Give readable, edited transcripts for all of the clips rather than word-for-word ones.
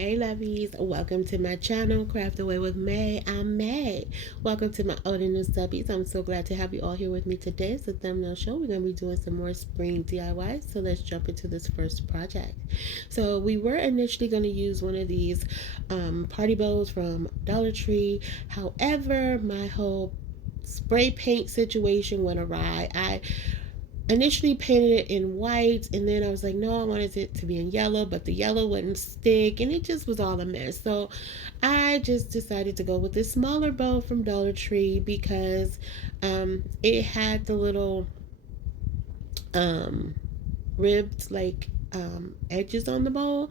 Hey lovies, welcome to my channel, Craft Away with May. I'm May. Welcome to my old and new subbies. I'm so glad to have you all here with me today. It's a thumbnail show. We're going to be doing some more spring DIYs. So let's jump into this first project. So we were initially going to use one of these party bows from Dollar Tree. However, my whole spray paint situation went awry. I initially painted it in white, and then I was like, no, I wanted it to be in yellow, but the yellow wouldn't stick, and it just was all a mess. So I just decided to go with this smaller bow from Dollar Tree because it had the little ribbed edges on the bowl.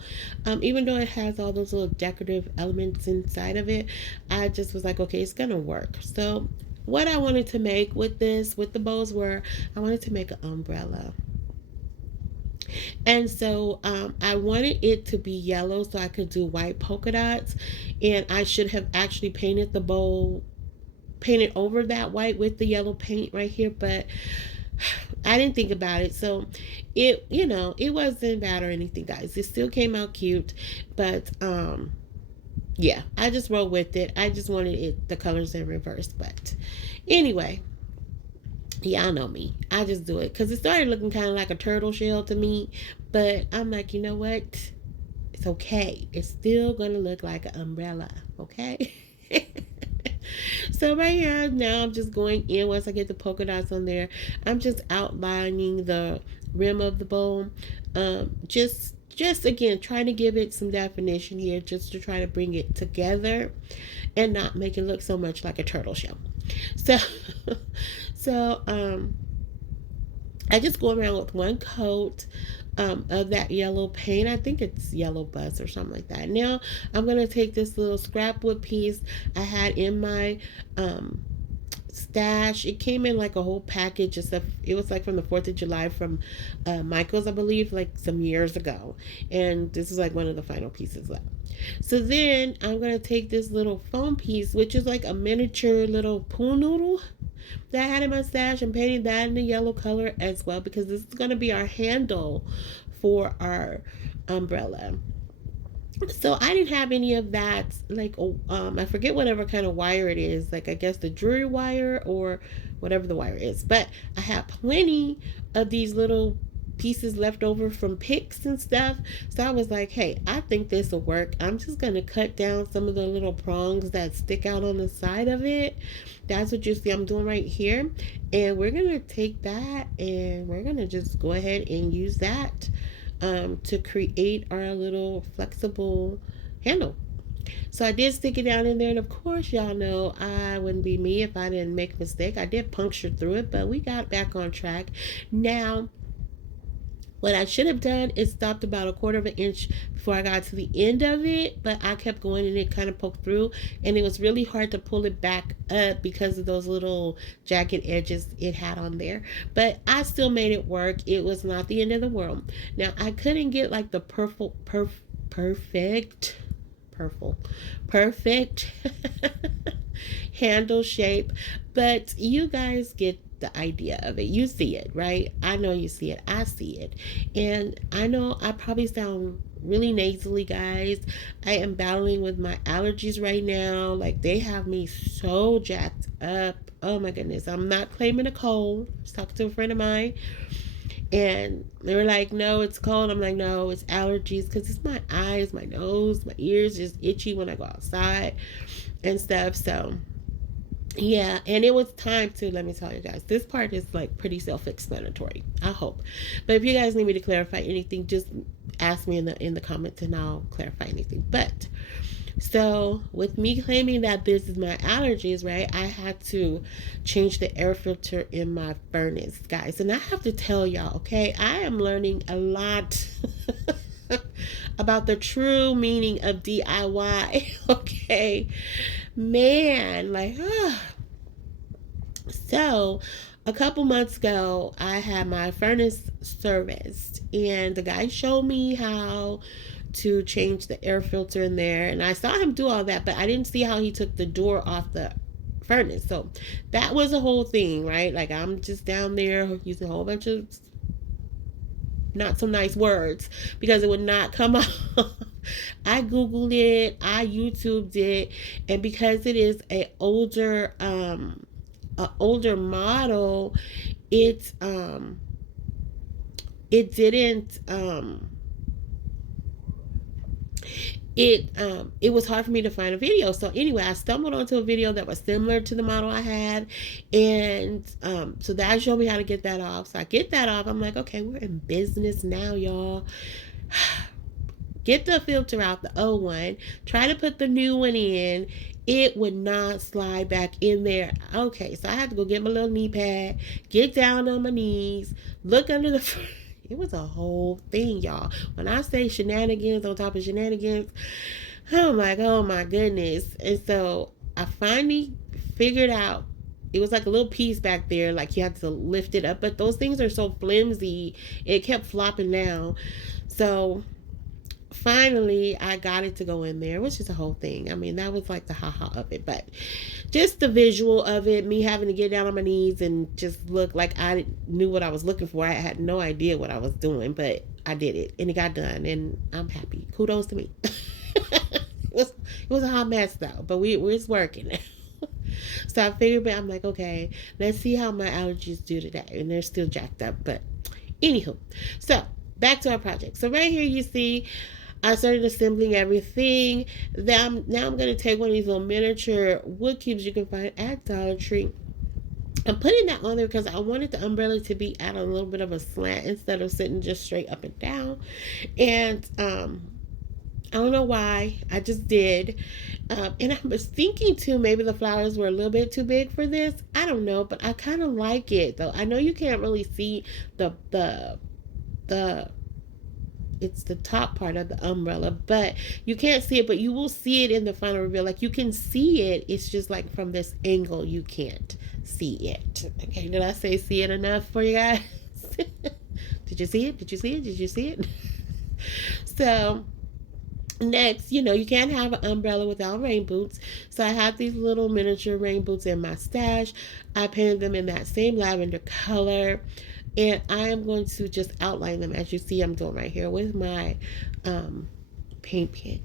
Even though it has all those little decorative elements inside of it, I just was like, okay, it's gonna work. So what I wanted to make with the bows were, I wanted to make an umbrella. And so I wanted it to be yellow so I could do white polka dots. And I should have actually painted the bowl, painted over that white with the yellow paint right here, but I didn't think about it. So it wasn't bad or anything, guys. It still came out cute, but yeah, I just rolled with it. I just wanted the colors in reverse. But anyway, y'all know me. I just do it because it started looking kind of like a turtle shell to me. But I'm like, you know what? It's okay. It's still going to look like an umbrella. Okay? So right here, now I'm just going in. Once I get the polka dots on there, I'm just outlining the rim of the bowl. Just again, trying to give it some definition here, just to try to bring it together and not make it look so much like a turtle shell. So, so I just go around with one coat of that yellow paint. I think it's yellow buzz or something like that. Now I'm going to take this little scrap wood piece I had in my stash. It came in like a whole package. It was like from the 4th of July from Michael's, I believe, like some years ago. And this is like one of the final pieces left. So then I'm going to take this little foam piece, which is like a miniature little pool noodle that I had in my stash, and painting that in the yellow color as well, because this is going to be our handle for our umbrella. So I didn't have any of that, like I forget whatever kind of wire it is, like I guess the jewelry wire or whatever the wire is, but I have plenty of these little pieces left over from picks and stuff. So I was like, hey, I think this will work. I'm just gonna cut down some of the little prongs that stick out on the side of it. That's what you see I'm doing right here, and we're gonna take that and we're gonna just go ahead and use that to create our little flexible handle. So I did stick it down in there, and of course, y'all know I wouldn't be me if I didn't make a mistake. I did puncture through it, but we got back on track. Now, what I should have done is stopped about 1/4 of an inch before I got to the end of it, but I kept going and it kind of poked through, and it was really hard to pull it back up because of those little jagged edges it had on there. But I still made it work. It was not the end of the world. Now, I couldn't get like the perfect handle shape, but you guys get the idea of it. You see it, right? I know you see it. I see it. And I know I probably sound really nasally, guys. I am battling with my allergies right now. Like, they have me so jacked up. Oh my goodness. I'm not claiming a cold. I was talking to a friend of mine, and they were like, no, it's cold. I'm like, no, it's allergies, because it's my eyes, my nose, my ears just itchy when I go outside and stuff. So yeah, and it was time to, let me tell you guys, this part is like pretty self-explanatory, I hope. But if you guys need me to clarify anything, just ask me in the comments and I'll clarify anything. But so with me claiming that this is my allergies, right, I had to change the air filter in my furnace, guys. And I have to tell y'all, okay, I am learning a lot about the true meaning of DIY. Okay, man, like so a couple months ago I had my furnace serviced, and the guy showed me how to change the air filter in there, and I saw him do all that, but I didn't see how he took the door off the furnace. So that was a whole thing, right? Like, I'm just down there using a whole bunch of not so nice words because it would not come off. I Googled it, I YouTubed it, and because it is a older model, it it didn't it was hard for me to find a video. So anyway, I stumbled onto a video that was similar to the model I had, and so that showed me how to get that off. So I get that off. I'm like, okay, we're in business now, y'all. Get the filter out, the old one, try to put the new one in. It would not slide back in there. Okay, so I had to go get my little knee pad, get down on my knees, look under the it was a whole thing, y'all. When I say shenanigans on top of shenanigans, I'm like, oh my goodness. And so I finally figured out it was like a little piece back there, like you had to lift it up, but those things are so flimsy, it kept flopping down. So finally I got it to go in there, which is a whole thing. I mean, that was like the haha of it, but just the visual of it, me having to get down on my knees and just look like I knew what I was looking for. I had no idea what I was doing, but I did it and it got done and I'm happy. Kudos to me. it was a hot mess though, but it's working now. So I figured, but I'm like, okay, let's see how my allergies do today, and they're still jacked up, but anywho, so back to our project. So right here you see I started assembling everything. Now I'm going to take one of these little miniature wood cubes you can find at Dollar Tree. I'm putting that on there because I wanted the umbrella to be at a little bit of a slant instead of sitting just straight up and down. And I don't know why, I just did. And I was thinking too, maybe the flowers were a little bit too big for this. I don't know, but I kind of like it though. I know you can't really see the it's the top part of the umbrella, but you can't see it, but you will see it in the final reveal. Like you can see it, it's just like from this angle you can't see it. Okay, did I say see it enough for you guys? Did you see it? Did you see it? Did you see it? So next, you can't have an umbrella without rain boots. So I have these little miniature rain boots in my stash. I painted them in that same lavender color. And I am going to just outline them as you see I'm doing right here with my paint pen.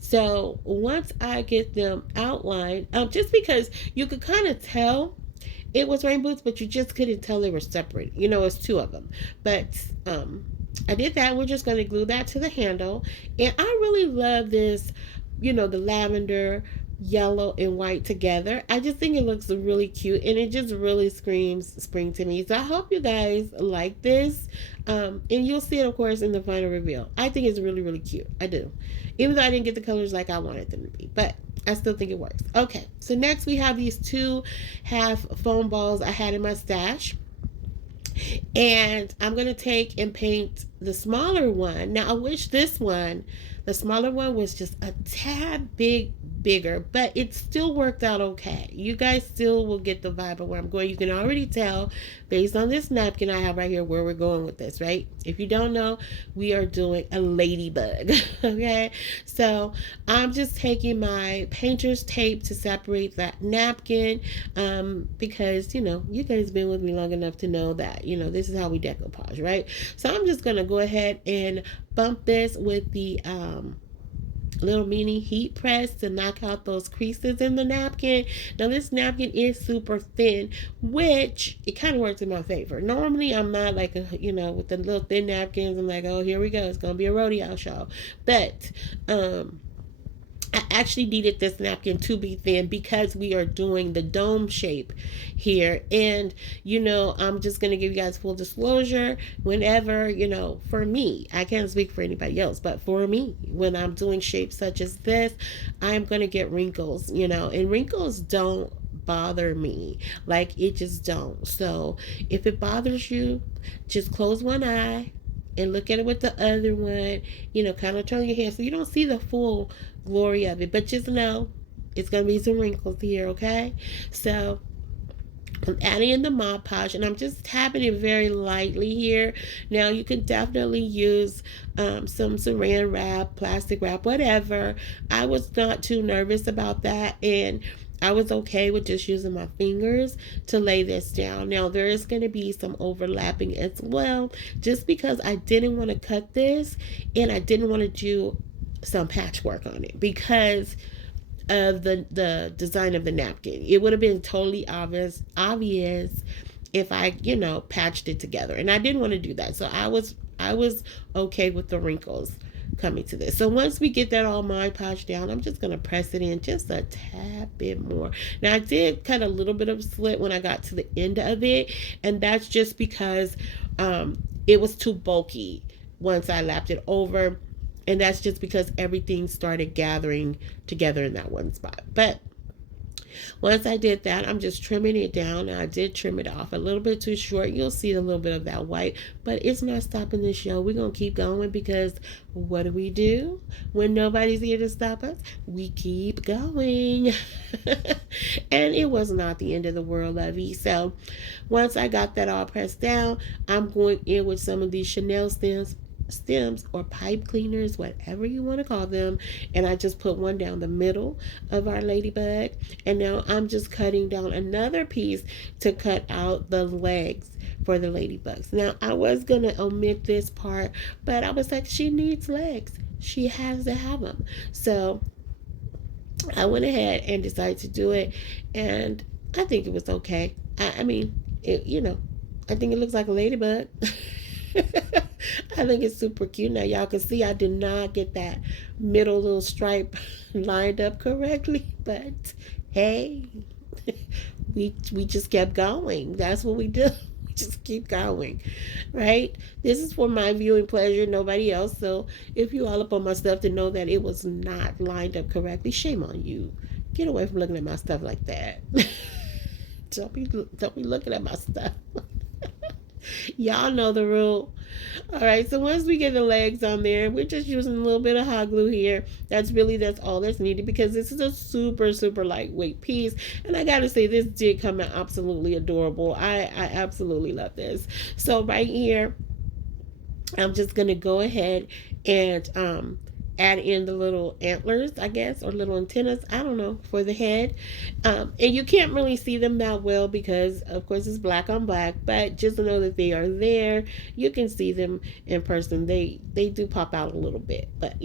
So once I get them outlined, just because you could kind of tell it was rain boots, but you just couldn't tell they were separate. It's two of them. But I did that. We're just going to glue that to the handle. And I really love this, the lavender, yellow and white together. I just think it looks really cute and it just really screams spring to me. So I hope you guys like this, and you'll see it of course in the final reveal. I think it's really, really cute. I do, even though I didn't get the colors like I wanted them to be, but I still think it works. Okay, so next we have these 2 half foam balls I had in my stash, and I'm gonna take and paint the smaller one. Now I wish the smaller one was just a tad bigger, but it still worked out okay. You guys still will get the vibe of where I'm going. You can already tell based on this napkin I have right here where we're going with this, right? If you don't know, we are doing a ladybug. Okay, so I'm just taking my painter's tape to separate that napkin, because you guys been with me long enough to know that this is how we decoupage, right? So I'm just gonna go ahead and bump this with the little mini heat press to knock out those creases in the napkin. Now this napkin is super thin, which it kind of works in my favor. Normally I'm not like with the little thin napkins, I'm like, oh, here we go, it's gonna be a rodeo show. But I actually needed this napkin to be thin because we are doing the dome shape here. And, I'm just going to give you guys full disclosure. Whenever, for me, I can't speak for anybody else, but for me, when I'm doing shapes such as this, I'm going to get wrinkles, and wrinkles don't bother me. Like, it just don't. So if it bothers you, just close one eye and look at it with the other one, kind of turn your head so you don't see the full glory of it, but just know it's gonna be some wrinkles here. Okay, so I'm adding in the Mod Podge and I'm just tapping it very lightly here. Now you can definitely use some saran wrap, plastic wrap, whatever. I was not too nervous about that, and I was okay with just using my fingers to lay this down. Now there is going to be some overlapping as well, just because I didn't want to cut this and I didn't want to do some patchwork on it because of the design of the napkin. It would have been totally obvious if I, patched it together. And I didn't want to do that. So I was okay with the wrinkles coming to this. So once we get that all Mod Podge down, I'm just going to press it in just a tad bit more. Now I did cut a little bit of slit when I got to the end of it, and that's just because it was too bulky once I lapped it over, and that's just because everything started gathering together in that one spot. But once I did that, I'm just trimming it down. Now, I did trim it off a little bit too short. You'll see a little bit of that white, but it's not stopping the show. We're going to keep going because what do when nobody's here to stop us? We keep going. And it was not the end of the world, lovey. So once I got that all pressed down, I'm going in with some of these Chanel stems or pipe cleaners, whatever you want to call them, and I just put one down the middle of our ladybug. And now I'm just cutting down another piece to cut out the legs for the ladybugs. Now I was gonna omit this part, but I was like, she needs legs, she has to have them. So I went ahead and decided to do it, and I think it was okay. I mean, I think it looks like a ladybug. I think it's super cute. Now y'all can see I did not get that middle little stripe lined up correctly, but hey, we just kept going. That's what we do. We just keep going, right? This is for my viewing pleasure, nobody else. So if you all up on my stuff to know that it was not lined up correctly, shame on you. Get away from looking at my stuff like that. Don't be looking at my stuff. Y'all know the rule. All right, so once we get the legs on there, we're just using a little bit of hot glue here. That's all that's needed because this is a super, super lightweight piece. And I gotta say, this did come out absolutely adorable. I absolutely love this. So right here, I'm just gonna go ahead and add in the little antlers, I guess, or little antennas, I don't know, for the head. And you can't really see them that well because, of course, it's black on black, but just know that they are there. You can see them in person. They do pop out a little bit, but,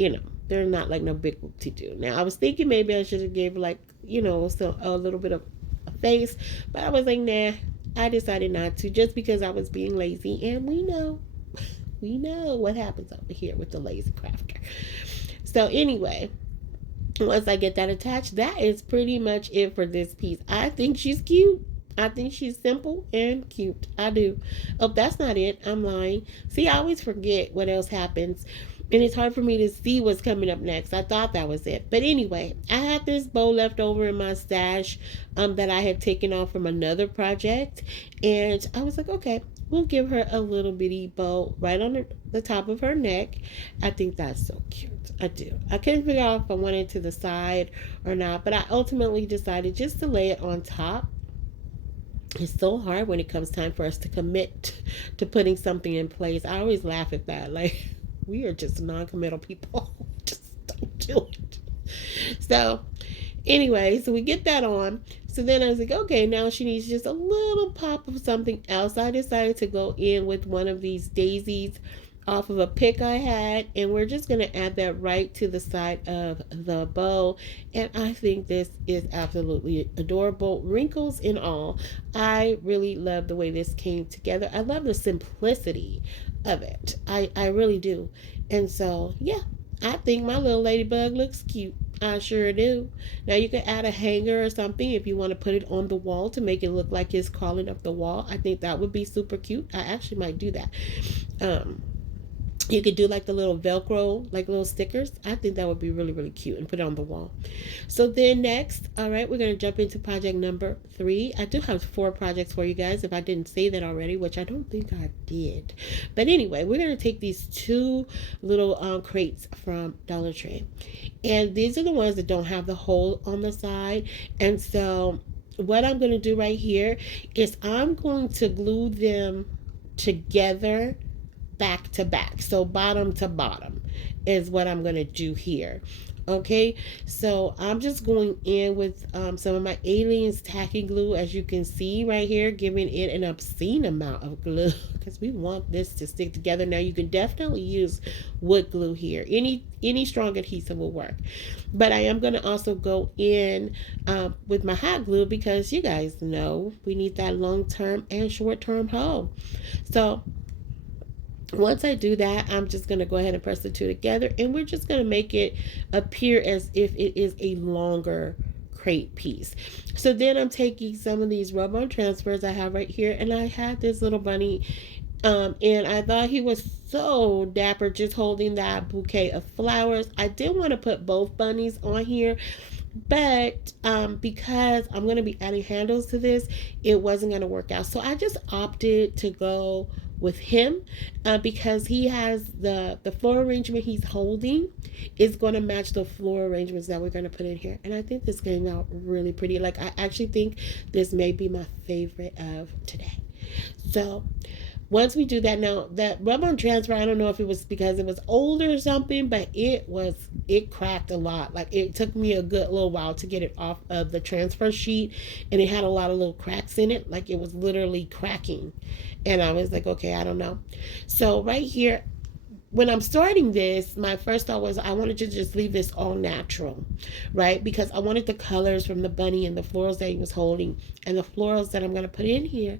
they're not like no big to do. Now, I was thinking maybe I should have gave, like, so a little bit of a face, but I was like, nah, I decided not to just because I was being lazy, and we know what happens over here with the lazy crafter. So anyway, once I get that attached, that is pretty much it for this piece. I think she's cute. I think she's simple and cute. I do. Oh, that's not it. I'm lying. See, I always forget what else happens. And it's hard for me to see what's coming up next. I thought that was it. But anyway, I had this bow left over in my stash that I had taken off from another project. And I was like, okay, we'll give her a little bitty bow right on the top of her neck. I think that's so cute. I do. I couldn't figure out if I wanted it to the side or not, but I ultimately decided just to lay it on top. It's so hard when it comes time for us to commit to putting something in place. I always laugh at that. Like, we are just non-committal people. Just don't do it. So anyway, so we get that on. So then I was like, okay, now she needs just a little pop of something else. I decided to go in with one of these daisies off of a pick I had, and we're just going to add that right to the side of the bow. And I think this is absolutely adorable, wrinkles and all. I really love the way this came together. I love the simplicity of it. I really do. And so yeah, I think my little ladybug looks cute. I sure do. Now you can add a hanger or something if you want to put it on the wall to make it look like it's crawling up the wall. I think that would be super cute. I actually might do that. You could do like the little Velcro, like little stickers. I think that would be really, really cute and put it on the wall. So then next, all right, we're going to jump into project number 3. I do have 4 projects for you guys if I didn't say that already, which I don't think I did. But anyway, we're going to take these 2 little crates from Dollar Tree. And these are the ones that don't have the hole on the side. And so what I'm going to do right here is I'm going to glue them together back to back. So bottom to bottom is what I'm going to do here. Okay, so I'm just going in with some of my Aliens tacky glue, as you can see right here, giving it an obscene amount of glue because we want this to stick together. Now you can definitely use wood glue here. Any strong adhesive will work, but I am going to also go in with my hot glue because you guys know we need that long-term and short-term hold. So once I do that, I'm just going to go ahead and press the two together, and we're just going to make it appear as if it is a longer crate piece. So then I'm taking some of these rub-on transfers I have right here, and I had this little bunny, and I thought he was so dapper just holding that bouquet of flowers. I did want to put both bunnies on here, but because I'm going to be adding handles to this, it wasn't going to work out. So I just opted to go with him because he has the floral arrangement he's holding is going to match the floral arrangements that we're going to put in here. And I think this came out really pretty. Like, I actually think this may be my favorite of today. So once we do that, now that rub-on transfer, I don't know if it was because it was old or something, but it cracked a lot. Like, it took me a good little while to get it off of the transfer sheet, and it had a lot of little cracks in it. Like, it was literally cracking, and I was like, okay, I don't know. So right here, when I'm starting this, my first thought was I wanted to just leave this all natural, right? Because I wanted the colors from the bunny and the florals that he was holding and the florals that I'm going to put in here,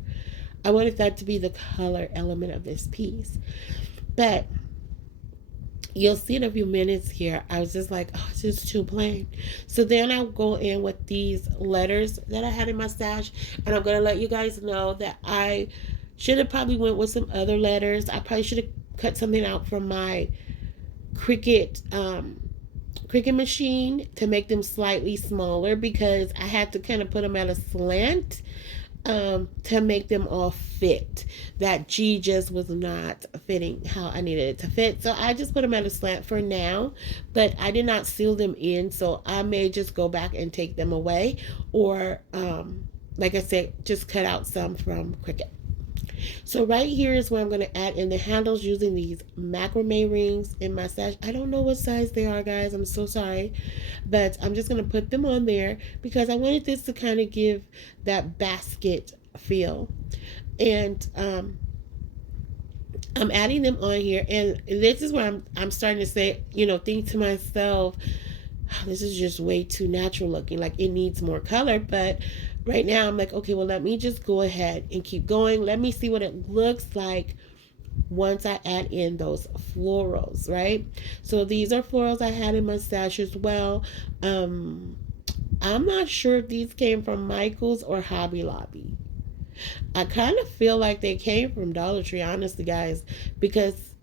I wanted that to be the color element of this piece. But you'll see in a few minutes here, I was just like, oh, it's just too plain. So then I'll go in with these letters that I had in my stash, and I'm going to let you guys know that I should have probably went with some other letters. I probably should have cut something out from my Cricut machine to make them slightly smaller, because I had to kind of put them at a slant to make them all fit. That G just was not fitting how I needed it to fit. So I just put them at a slant for now, but I did not seal them in. So I may just go back and take them away, or like I said, just cut out some from Cricut. So right here is where I'm going to add in the handles using these macrame rings in my stash. I don't know what size they are, guys. I'm so sorry. But I'm just going to put them on there because I wanted this to kind of give that basket feel. And I'm adding them on here. And this is where I'm starting to say, think to myself, oh, this is just way too natural looking. Like, it needs more color. But right now I'm like, okay, well, let me just go ahead and keep going. Let me see what it looks like once I add in those florals, right? So these are florals I had in my stash as well. I'm not sure if these came from Michael's or Hobby Lobby. I kind of feel like they came from Dollar Tree, honestly, guys, because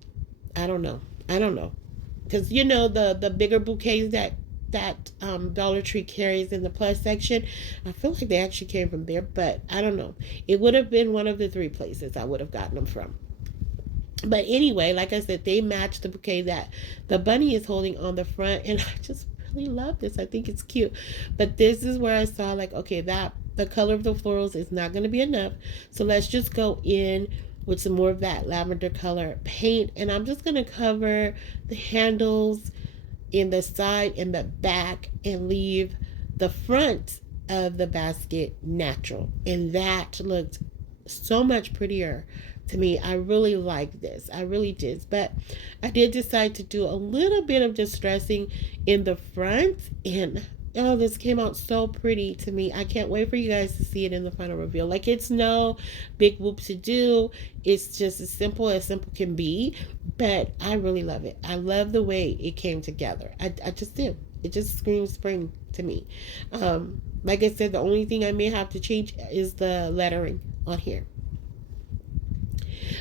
I don't know. Because, the bigger bouquets that Dollar Tree carries in the plus section, I feel like they actually came from there, but I don't know. It would have been one of the three places I would have gotten them from. But anyway, like I said, they match the bouquet that the bunny is holding on the front, and I just really love this. I think it's cute. But this is where I saw, like, okay, that the color of the florals is not going to be enough. So let's just go in with some more of that lavender color paint, and I'm just going to cover the handles in the side and the back and leave the front of the basket natural. And that looked so much prettier to me. I really like this. I really did. But I did decide to do a little bit of distressing in the front, and oh, this came out so pretty to me. I can't wait for you guys to see it in the final reveal. Like, it's no big whoop to do. It's just as simple can be, but I really love it. I love the way it came together. I just do. It just screams spring to me. Like I said, the only thing I may have to change is the lettering on here.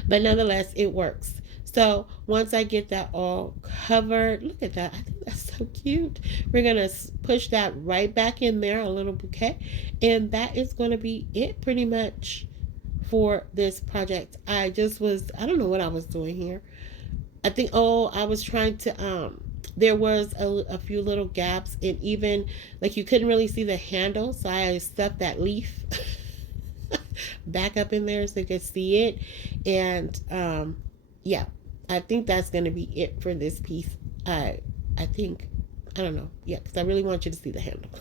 But nonetheless, it works. So once I get that all covered, look at that. I think that's so cute. We're going to push that right back in there, a little bouquet. And that is going to be it pretty much for this project. I don't know what I was doing here. I think, I was trying to, there was a few little gaps, and even like you couldn't really see the handle. So I stuffed that leaf back up in there so you could see it. And, yeah. I think that's going to be it for this piece. I think, I don't know. Yeah, because I really want you to see the handle.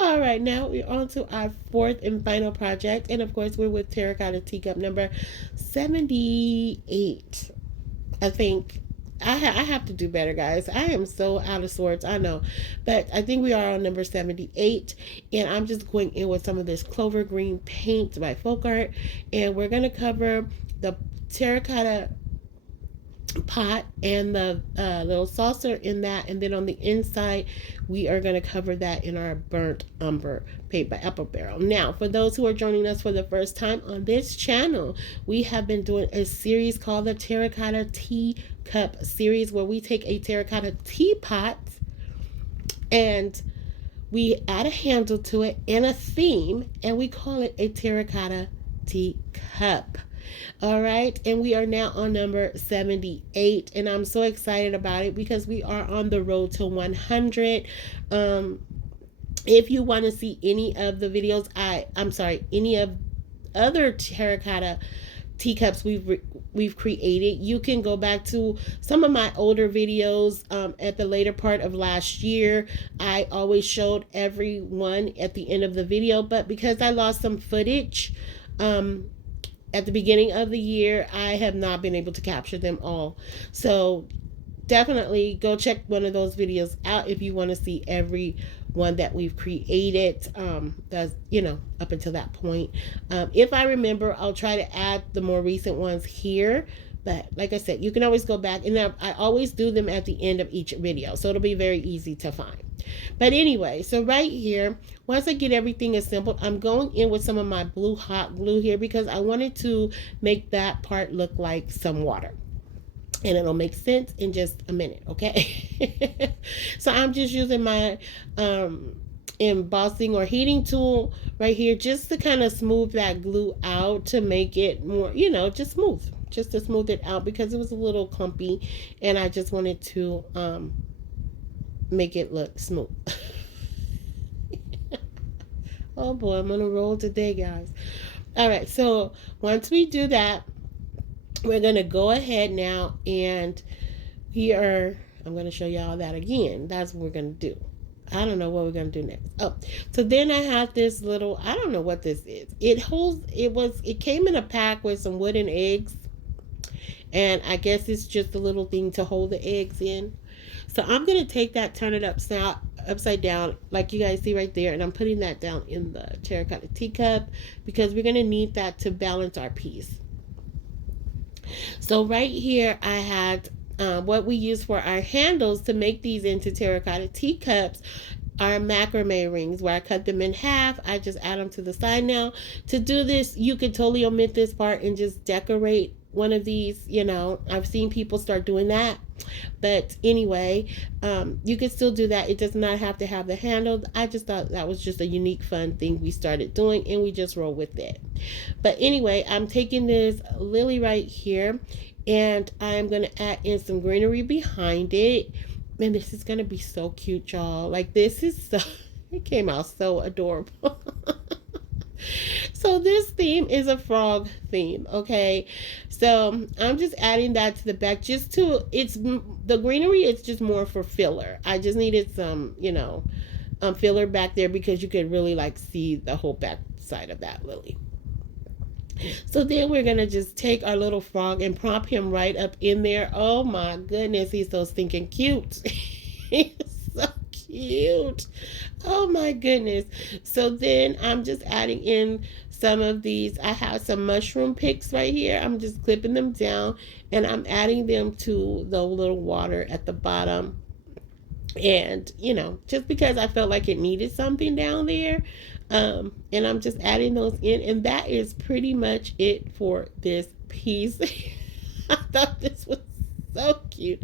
All right, now we're on to our fourth and final project. And of course, we're with Terracotta Teacup number 78. I think I have to do better, guys. I am so out of sorts, I know. But I think we are on number 78. And I'm just going in with some of this Clover Green paint by FolkArt. And we're going to cover the terracotta pot and the little saucer in that, and then on the inside we are going to cover that in our burnt umber paint by Apple Barrel. Now, for those who are joining us for the first time on this channel, we have been doing a series called the Terracotta Teacup series, where we take a terracotta teapot and we add a handle to it and a theme, and we call it a terracotta teacup. All right, and we are now on number 78, and I'm so excited about it because we are on the road to 100. If you want to see any of the videos, any of other terracotta teacups we've created, you can go back to some of my older videos. At the later part of last year, I always showed every one at the end of the video, but because I lost some footage at the beginning of the year, I have not been able to capture them all. So definitely go check one of those videos out if you want to see every one that we've created, that's, up until that point. If I remember, I'll try to add the more recent ones here. But like I said, you can always go back, and I always do them at the end of each video, so it'll be very easy to find. But anyway, so right here, once I get everything assembled, I'm going in with some of my blue hot glue here because I wanted to make that part look like some water. And it'll make sense in just a minute, okay? So I'm just using my embossing or heating tool right here just to kind of smooth that glue out, to make it more, just smooth. Just to smooth it out because it was a little clumpy, and I just wanted to make it look smooth. Oh boy, I'm on a roll today, guys. All right, so once we do that, we're going to go ahead now, and I'm going to show y'all that again. That's what we're going to do. I don't know what we're going to do next. Oh, so then I have this little, I don't know what this is. It came in a pack with some wooden eggs, and I guess it's just a little thing to hold the eggs in. So I'm going to take that, turn it upside down, like you guys see right there, and I'm putting that down in the terracotta teacup because we're going to need that to balance our piece. So right here I had what we use for our handles to make these into terracotta teacups are macrame rings, where I cut them in half. I just add them to the side. Now, to do this, you could totally omit this part and just decorate one of these. I've seen people start doing that. But anyway, you can still do that. It does not have to have the handle. I just thought that was just a unique, fun thing we started doing, and we just roll with it. But anyway, I'm taking this lily right here, and I'm going to add in some greenery behind it. And this is going to be so cute, y'all. Like, this is so, it came out so adorable. So this theme is a frog theme, okay? So I'm just adding that to the back, the greenery is just more for filler. I just needed some, filler back there because you could really see the whole back side of that lily. So then we're going to just take our little frog and prop him right up in there. Oh my goodness, he's so stinking cute. He's so cute. Oh my goodness. So then I'm just adding in some of these. I have some mushroom picks right here. I'm just clipping them down, and I'm adding them to the little water at the bottom. And, just because I felt like it needed something down there. And I'm just adding those in, and that is pretty much it for this piece. I thought this was so cute.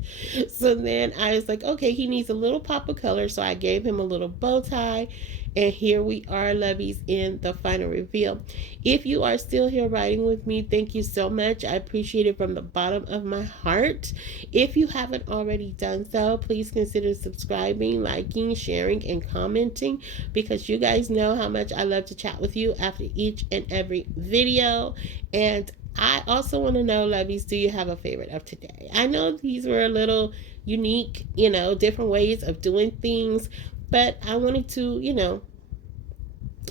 So then I was like, okay, he needs a little pop of color, so I gave him a little bow tie, and here we are, lovies, in the final reveal. If you are still here riding with me, thank you so much. I appreciate it from the bottom of my heart. If you haven't already done so, please consider subscribing, liking, sharing, and commenting, because you guys know how much I love to chat with you after each and every video. And I also want to know, Lovies, do you have a favorite of today? I know these were a little unique, different ways of doing things, but I wanted to,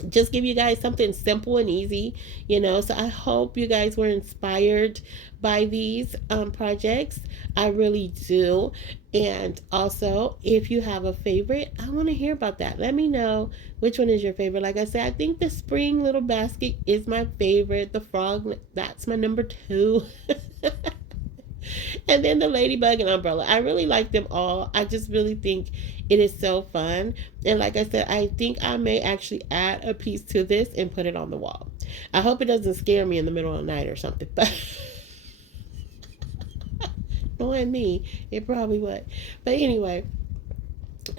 just give you guys something simple and easy, so I hope you guys were inspired by these projects. I really do. And also, if you have a favorite, I want to hear about that. Let me know which one is your favorite. Like I said, I think the spring little basket is my favorite. The frog, that's my number 2. And then the ladybug and umbrella. I really like them all. I just really think it is so fun. And like I said, I think I may actually add a piece to this and put it on the wall. I hope it doesn't scare me in the middle of the night or something. But knowing me, it probably would. But anyway,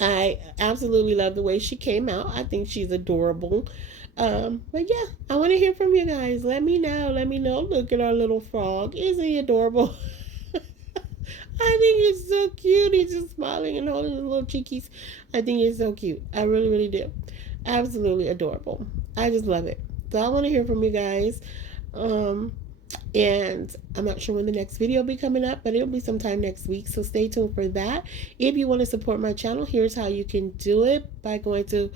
I absolutely love the way she came out. I think she's adorable. But yeah, I want to hear from you guys. Let me know. Let me know. Look at our little frog. Isn't he adorable? I think he's so cute. He's just smiling and holding his little cheekies. I think he's so cute. I really, really do. Absolutely adorable. I just love it. So I want to hear from you guys. And I'm not sure when the next video will be coming up, but it'll be sometime next week. So stay tuned for that. If you want to support my channel, here's how you can do it by going to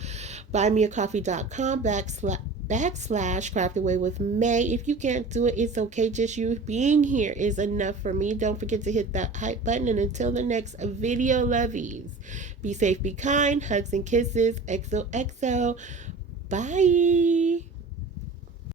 buymeacoffee.com/craft away with May. If you can't do it, it's okay. Just you being here is enough for me. Don't forget to hit that hype button. And until the next video, Lovies, be safe, be kind, hugs and kisses. XOXO. Bye.